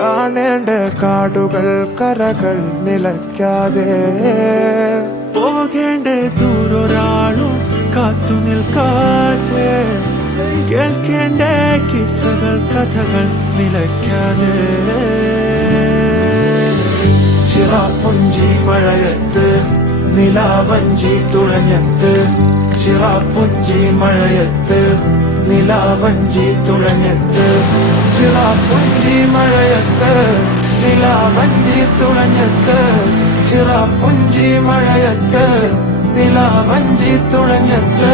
കാണേണ്ട കാടുകൾ കരകൾ നിലയ്ക്കാതെ പോകേണ്ട ദൂരൊരാളും കാത്തു നിൽക്കാതെ കേൾക്കേണ്ട കിസ്സകൾ കഥകൾ നിലയ്ക്കാതെ ചിറാപ്പുഞ്ചി മഴയത്ത് നിലാവഞ്ചി തുഴഞ്ഞത്ത് ചിറാപ്പുഞ്ചി മഴയത്ത് നിലാവഞ്ചി തുഴഞ്ഞത്ത് ചിറാപ്പുഞ്ചി മഴയത്ത് നിലാവഞ്ചി തുഴഞ്ഞത്ത് ചിറാപ്പുഞ്ചി മഴയത്ത് നിലാവഞ്ചി തുഴഞ്ഞത്ത്